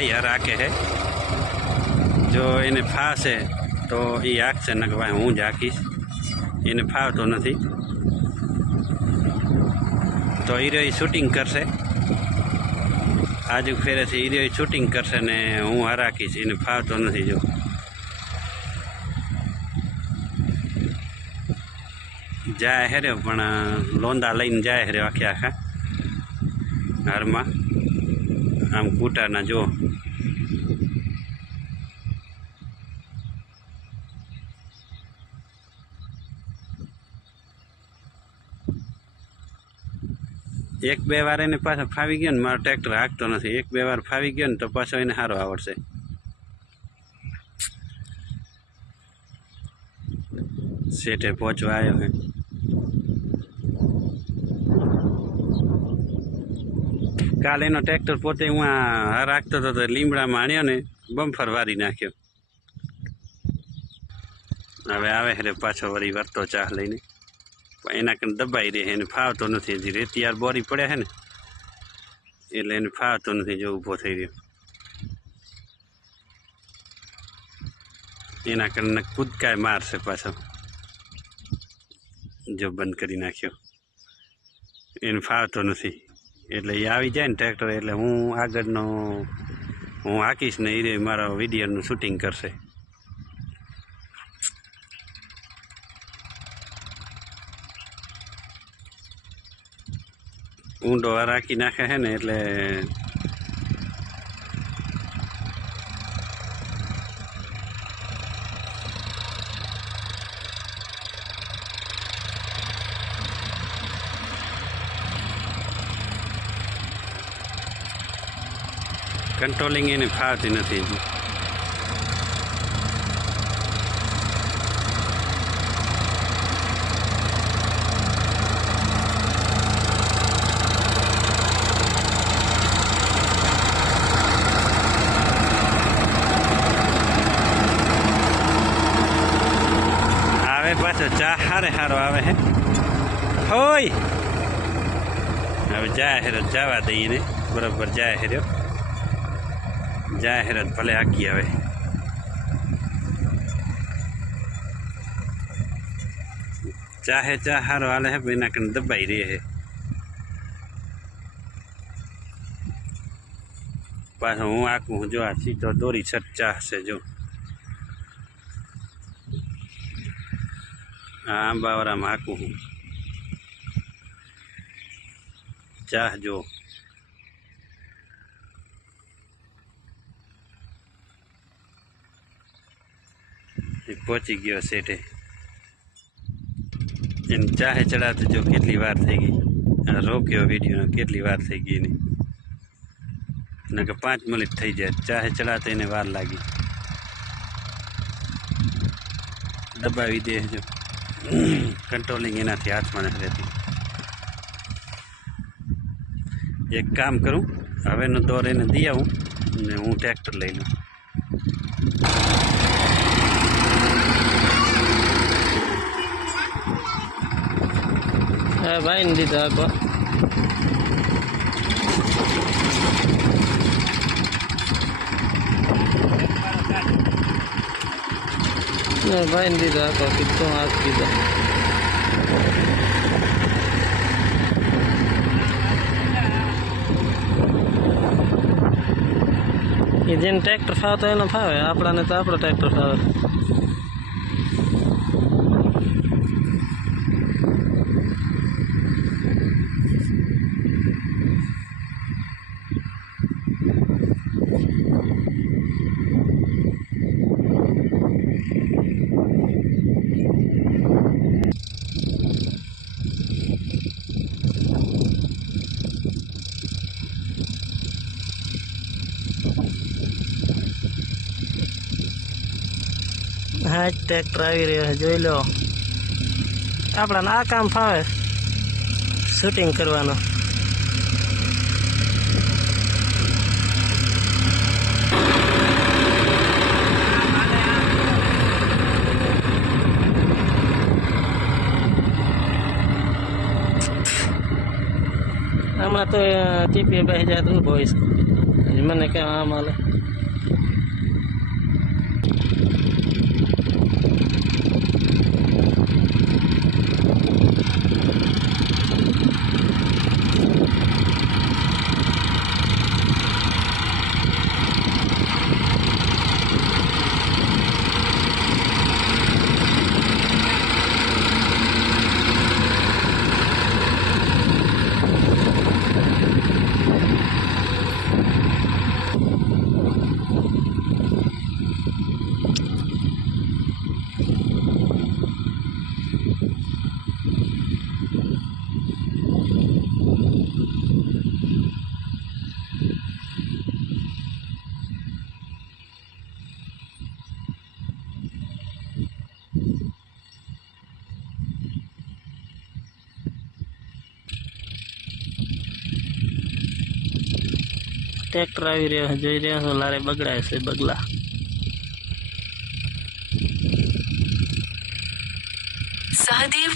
ભાઈ હર હાકે હે જો એને ફાવશે તો એ હાંકશે ને ભાઈ હું જ હાંકીશ એને ફાવતો નથી તો હીરો એ શૂટિંગ કરશે આજુ ફેરેથી હીરો એ શૂટિંગ કરશે ને હું હરાકીશ એને ફાવતો નથી જો જાય હેર્યો પણ લોંદા લઈને જાય હેર્યો આખે આખા હારમાં આમ કૂટાના જો. એક બે વાર એને પાછો ફાવી ગયો ને, મારો ટ્રેક્ટર હાંકતો નથી. એક બે વાર ફાવી ગયો ને, તો પાછો એને સારો આવડશે. સેટે પહોંચવા આવ્યો હે. કાલ એનો ટ્રેક્ટર પોતે હું આ રાખતો હતો તો લીમડા આણ્યો ને બમ્ફર વારી નાખ્યો. હવે આવે હરે પાછો વળી વરતો ચાહ લઈને. એના કને દબાઈ રહે એને ફાવતો નથી હજી. રેતી યાર બોરી પડ્યા છે ને. એટલે એને ફાવતો નથી જો ઊભો થઈ રહ્યો. એના કને કૂદકાય મારશે પાછો. જો બંધ કરી નાખ્યો. એને ફાવતો નથી. એટલે એ આવી જાય ને ટ્રેક્ટર એટલે હું આગળનો, હું હાકીશ ને એ મારા વિડીયોનું શૂટિંગ કરશે. ઊંડો રાખી નાખે છે ને એટલે કંટ્રોલિંગ એને ફાવતી નથી આવે પાછો ચા હારે હારો આવે હે હોય હવે જાય હેરો જવા દઈએ બરોબર જાય હેર્યો જાય હેરત ભલે આખી આવે. ચાહે ચા હારો હાલે હે એના કને દબાઈ રહે હે. પાછો હું આકું જો આ સીધો દોરી છત ચાહ છે જો. આ આંબાવાળામાં આકું હું. ચાહ જો. એ પહોંચી ગયો સેઠે એને ચાહે ચડાવતો જો કેટલી વાર થઈ ગઈ. રોક્યો વીડિયો કેટલી વાર થઈ ગઈ એની. નકે પાંચ મિનિટ થઈ જાય. ચાહે ચડાવતો એને વાર લાગી. દબાવી દે જો. કંટ્રોલિંગ એનાથી હાથમાં નથી રહેતી. એક કામ કરું. હવેનો દોર એને દઈ આવું ને હું ટ્રેક્ટર લઈ લઉં. ભાઈ, ને દીધો આગો ભાઈ, ને દીધો આગો કીધું, હાથ કીધો. જેને ટ્રેક્ટર ફાવતો એનો ફાવે, આપણાને તો આપણો ટ્રેક્ટર ફાવે. હા ટ્રેક્ટર આવી રહ્યો છે જોઈ લો. આપણાને આ કામ ફાવે. શૂટિંગ કરવાનું. હમણાં તો ટીપીએ બે હજાર ઊભો હોઈશ મને કહેવા આમ હાલે. ટ્રેક્ટર આવી રહ્યો જોઈ રહ્યા છો લારે બગડાય છે બગલા. સહદેવ